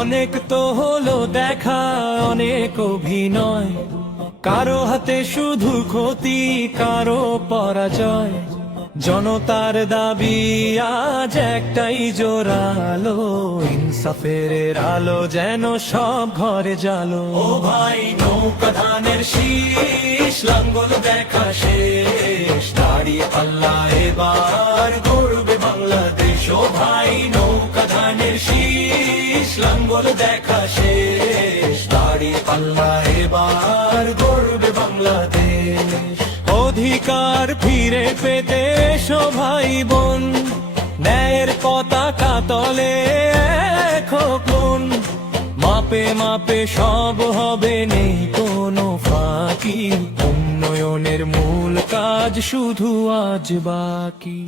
অনেক তো হলো দেখা, অনেক অভিনয়, কারো হাতে শুধু ক্ষতি, কারো পরাজয়। জনতার দাবি আজ একটাই জোরালো, ইনসাফের আলো যেন সব ঘরে জালো। ও ভাই নৌকা ধানের শীষ, লাঙ্গল দেখা শেষ, দাঁড়িয়ে পাল্লা এবার গড়বে বাংলাদেশ। ও ভাই নৌকা ধানের শীষ, লাঙ্গল দেখা শেষ, দাঁড়িয়ে পাল্লা এবার গড়বে বাংলাদেশ। অধিকার ফিরে পেতে এসো ভাই বোন, ন্যায়ের পতাকা তলে এখন। মাপে মাপে সব হবে, নেই কোনো ফাঁকি, উন্নয়নের মূল কাজ শুধু আজ বাকি।